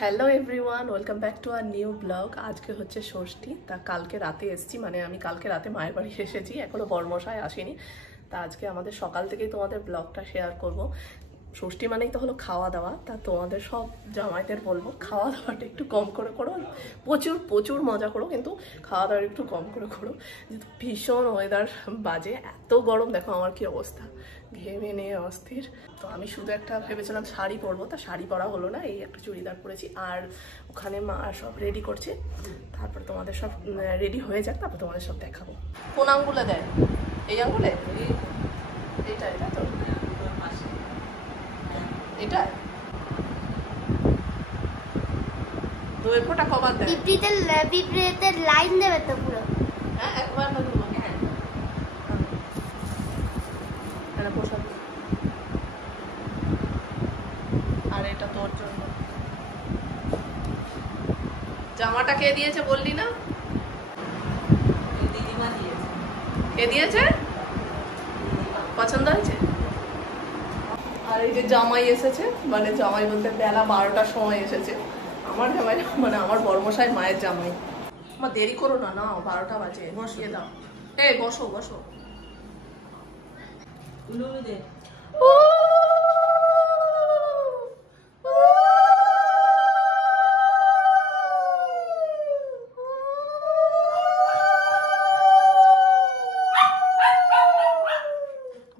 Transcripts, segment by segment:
Hello everyone, welcome back to our new blog. আজকে হচ্ছে ষষ্ঠী, তা কালকে রাতে এসেছি, মানে আমি কালকে রাতে মায়ের বাড়ি এসেছি, এখনো বড়মশাই আসেনি। তা আজকে আমাদের সকাল থেকেই তোমাদের ব্লগটা শেয়ার করব। ষষ্ঠী মানেই তো হলো খাওয়া দাওয়া, তা তোমাদের সব জামাইদের বলবো খাওয়া দাওয়াটা একটু কম করে করো, প্রচুর প্রচুর মজা করো, কিন্তু খাওয়া দাওয়া একটু কম করে করো, যেহেতু ভীষণ ওয়েদার বাজে, এত গরম, দেখো আমার কি অবস্থা, ঘেমে নিয়ে অস্থির। তো আমি শুধু একটা ভেবেছিলাম শাড়ি পরবো, তা শাড়ি পরা হলো না, এই একটা চুড়িদার পরেছি। আর ওখানে মা সব রেডি করছে, তারপর তোমাদের সব রেডি হয়ে যাক, তারপর তোমাদের সব দেখাবো। কোন আঙ্গুলে দেয়? এই আঙ্গুলে? এইটা, এটা তো এটা দুই ফোঁটা কবার দেয়? বিপরীতের লাইন দেবে তো পুরো। হ্যাঁ, একবার না দুবার। হ্যাঁ, এটা বসাবো। আর এটা তোর জন্য। জামাটা কে দিয়েছে বললি না? দিদিমা দিয়েছে। কে দিয়েছে? পছন্দ হয়েছে? আর এই যে জামাই এসেছে, মানে জামাই বলতে বেলা 12টার সময় এসেছে। আমার জামাই মানে আমার বড়মশাই মায়ের জামাই। আমার দেরি করো না, না 12টা বাজে, বসিয়ে দাও। এই বসো বসো।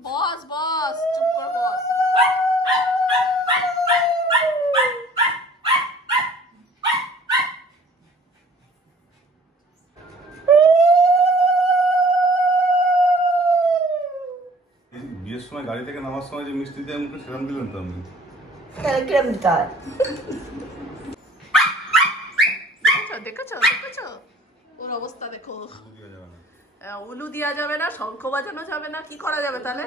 বস বস, চুপ কর বস। বিয়ের সময় গাড়ি থেকে নামার সময় যে মিষ্টি দিয়ে মুখে সেরাম দিলেন তো আমি। দেখেছো দেখেছো ওর অবস্থা দেখো। উলু দেওয়া যাবে না, শঙ্খ বাজানো যাবে না, কি করা যাবে তাহলে?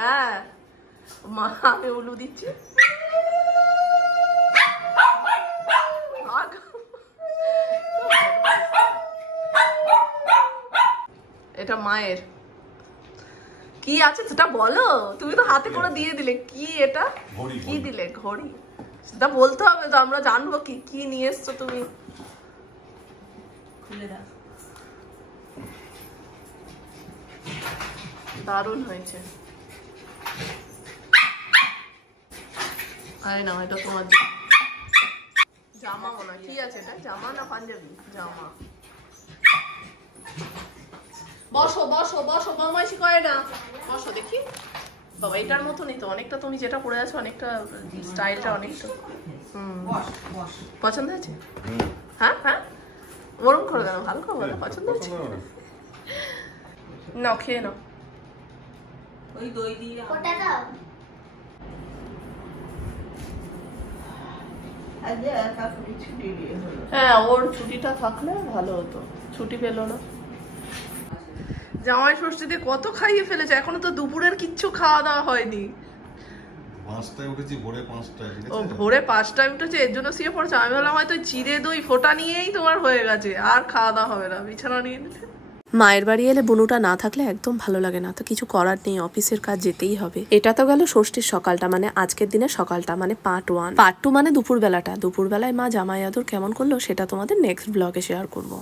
হ্যাঁ মা, আমি উলু দিচ্ছি। এটা মায়ের কি আছে সেটা বলো, তুমি তো হাতে করে দিয়ে দিলে। কি এটা? কি দিলে? ঘড়ি? সেটা বলতে হবে তো, আমরা জানবো কি কি নিয়ে এসছো তুমি। খুলে দাও। দারুণ হয়েছে। আরে না, এটা তোমার জামা মনে হয়। কি আছে এটা? জামা না পাঞ্জাবি? জামা। বসো বসো বসো, বদমাইশি করে না, বসো দেখি। বাবা এটার মতনই তো, অনেকটা তুমি যেটা পরে আছো, অনেকটা স্টাইলটা অনেকটা। পছন্দ হয়েছে? হ্যাঁ হ্যাঁ, ওরম করে দাও, ভালো করে বলো পছন্দ হয়েছে। নাও খেয়ে নাও। ওই দই দিয়ে ওটা দাও। হ্যাঁ, ওর ছুটিটা থাকলে ভালো হতো, ছুটি পেলো না। জামাই ষষ্ঠীতে কত খাইয়ে ফেলেছে, এখনো তো দুপুরের কিচ্ছু খাওয়া দাওয়া হয়নি। 5টায় উঠেছি, ভোরে 5টায়। ও ভোরে 5টায় উঠেছে, এর জন্য শুয়ে পড়ছে। আমি বললাম হয়তো চিড়ে দই ফোঁটা নিয়েই তোমার হয়ে গেছে, আর খাওয়া দাওয়া হবে না, বিছানা নিয়ে নিতে। মায়ের বাড়ি এলে বুনুটা না থাকলে একদম ভালো লাগে না, তো কিছু করার নেই, অফিসের কাজ যেতেই হবে। এটা তো গেল ষষ্ঠীর সকালটা, মানে আজকের দিনের সকালটা, মানে পার্ট 1। পার্ট 2 মানে দুপুরবেলাটা। দুপুরবেলায় মা জামাই আদর কেমন করলো সেটা তোমাদের নেক্সট ব্লগে শেয়ার করবো।